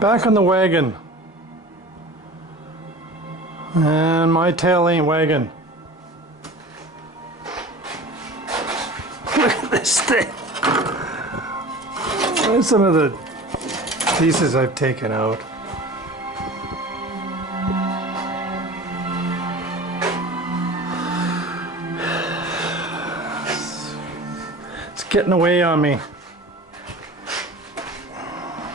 Back on the wagon. And my tail ain't wagging. Look at this thing. There's some of the pieces I've taken out. It's getting away on me.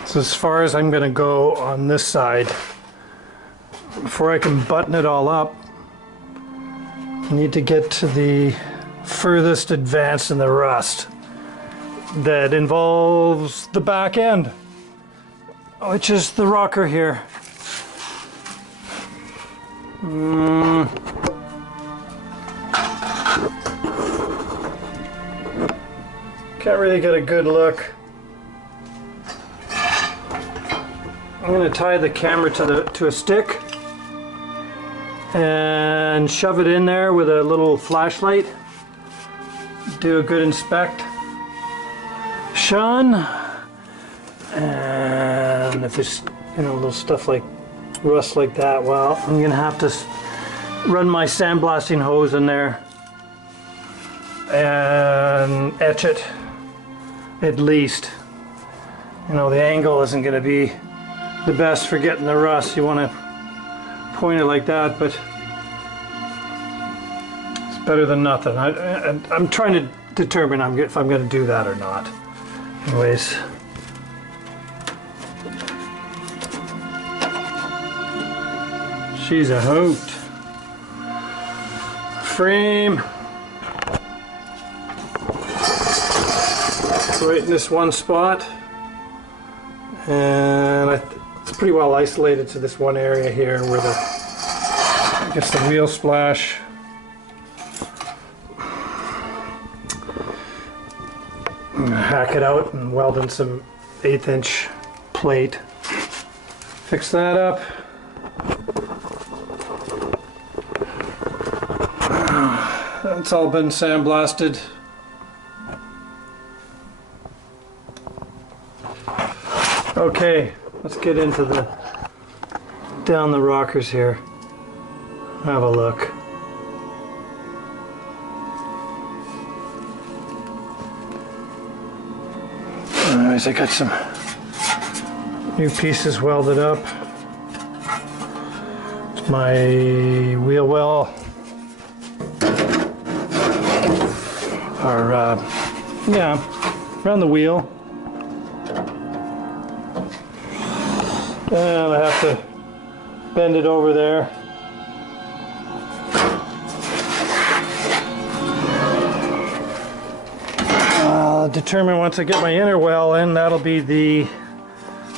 So as far as I'm going to go on this side, before I can button it all up, I need to get to the furthest advance in the rust that involves the back end, which is the rocker here. Can't really get a good look. I'm going to tie the camera to a stick and shove it in there with a little flashlight. Do a good inspection. And if there's, little stuff like rust like that, well, I'm going to have to run my sandblasting hose in there and etch it at least. The angle isn't going to be the best for getting the rust. You want to point it like that, but it's better than nothing. I'm trying to determine if I'm going to do that or not. Anyways, she's a hoot. Frame right in this one spot, and it's pretty well isolated to this one area here where I guess the wheel splash. I'm gonna hack it out and weld in some 1/8 inch plate. Fix that up. That's all been sandblasted. Okay, let's get into down the rockers here. Have a look. Anyways, I got some new pieces welded up. It's my wheel well, or yeah, around the wheel. And I have to bend it over there. I'll determine once I get my inner well in, that'll be the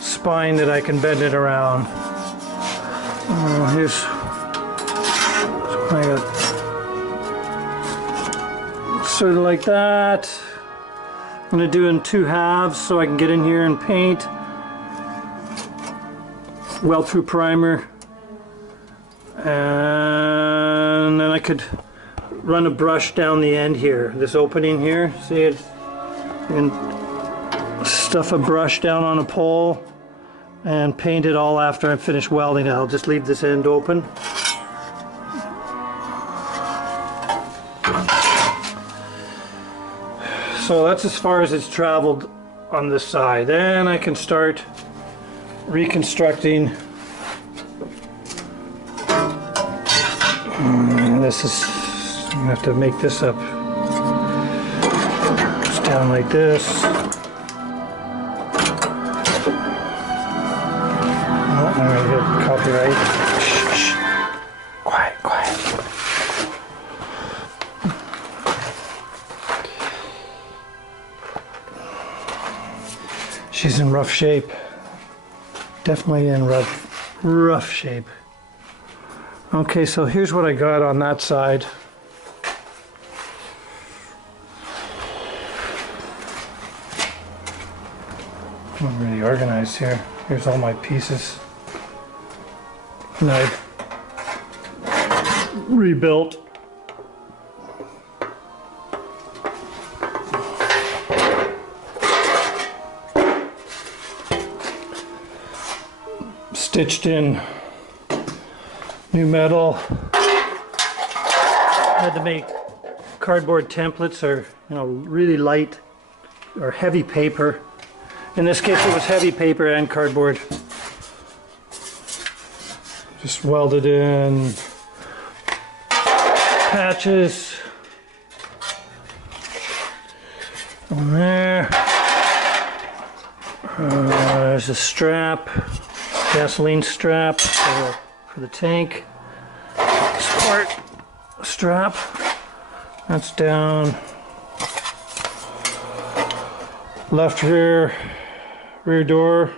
spine that I can bend it around. Here's I got sort of like that. I'm going to do it in 2 halves so I can get in here and paint. Weld through primer, and then I could run a brush down the end here, this opening here. See it? And stuff a brush down on a pole and paint it all after I'm finished welding it. I'll just leave this end open. So that's as far as it's traveled on this side. Then I can start reconstructing. This is, I'm gonna have to make this up. It's down like this. Oh, I'm gonna get copyright. Shh, shh. Quiet, quiet. She's in rough shape. Definitely in rough shape. Okay, so here's what I got on that side. I'm really organized here. Here's all my pieces. And I've rebuilt. stitched in new metal. I had to make cardboard templates, or really light or heavy paper. In this case it was heavy paper and cardboard. Just welded in patches on there. There's a strap, gasoline strap for the tank. Support strap, that's down. Left rear door.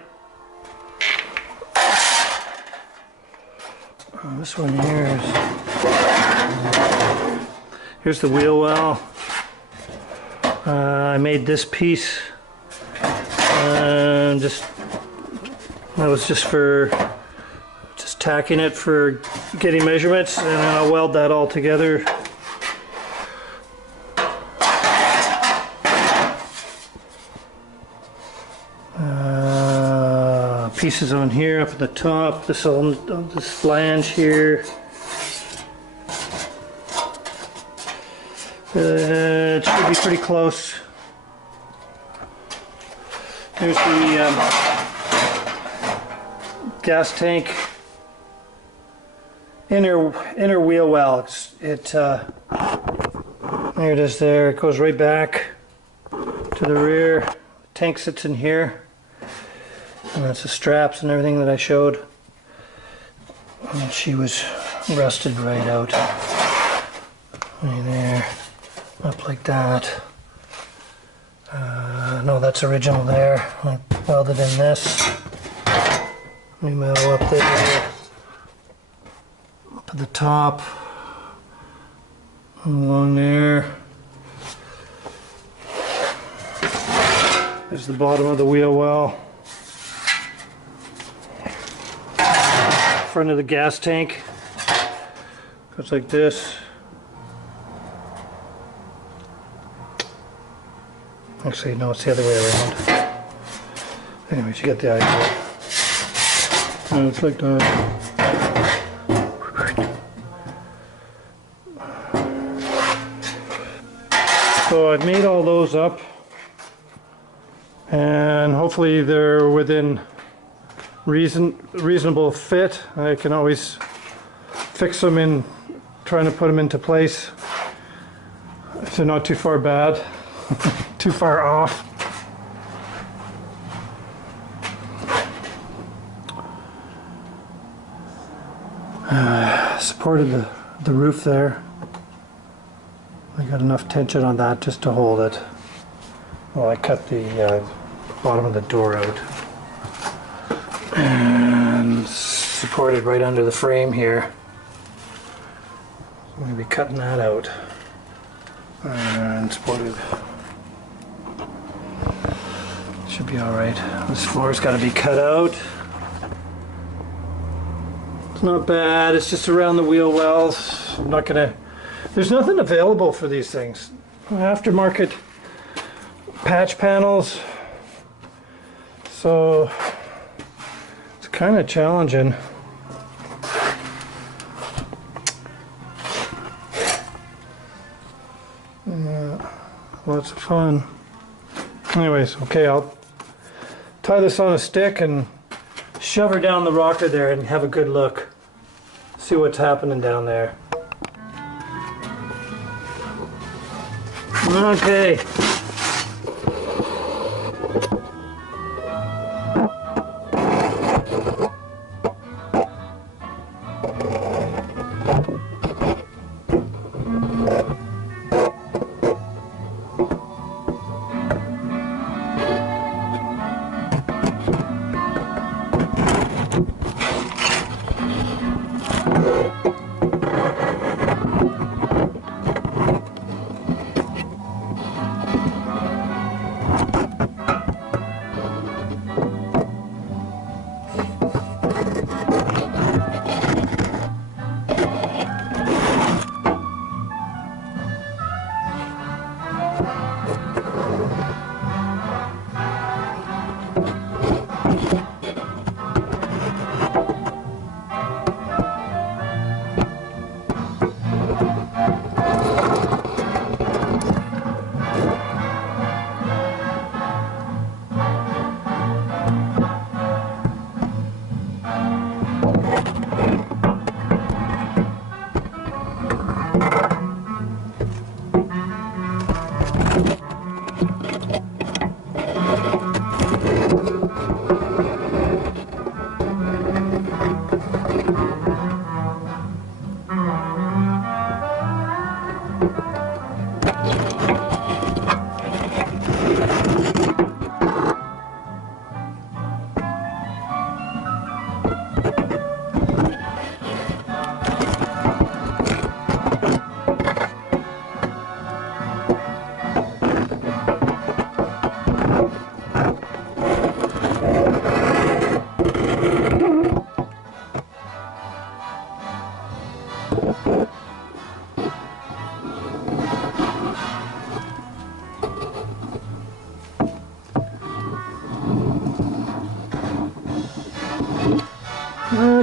This one here is, here's the wheel well. I made this piece. That was just for tacking it for getting measurements, and then I'll weld that all together. Pieces on here up at the top, this flange here. It should be pretty close. Here's the gas tank inner wheel well. There it is there. It goes right back to the rear. The tank sits in here. And that's the straps and everything that I showed. And she was rusted right out. Right there. Up like that. No, that's original there. I welded in this. New metal up there. Up at the top. Along there. There's the bottom of the wheel well. Front of the gas tank goes like this. Actually, no, it's the other way around. Anyways, you get the idea. It's like that. So I've made all those up, and hopefully they're within reasonable fit. I can always fix them in trying to put them into place if they're not too far bad, too far off. Supported the roof there. I got enough tension on that just to hold it. Well, I cut the bottom of the door out. And supported right under the frame here. I'm going to be cutting that out. And supported. Should be alright. This floor's got to be cut out. It's not bad, it's just around the wheel wells. I'm not going to... There's nothing available for these things. Aftermarket patch panels. So... kind of challenging. Lots of fun. Anyways, okay, I'll tie this on a stick and shove her down the rocker there and have a good look. See what's happening down there. Okay.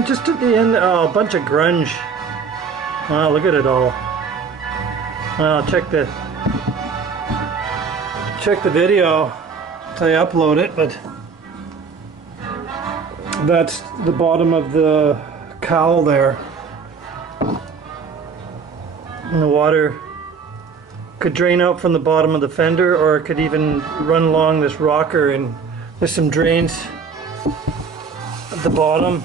Just at the end, oh, a bunch of grunge. Wow, look at it all. Well, check the video till I upload it, but that's the bottom of the cowl there. And the water could drain out from the bottom of the fender, or it could even run along this rocker, and there's some drains at the bottom.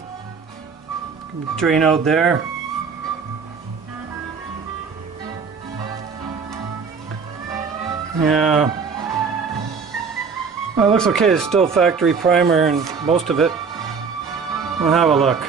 Drain out there. Yeah. Well, it looks okay. It's still factory primer and most of it. We'll have a look.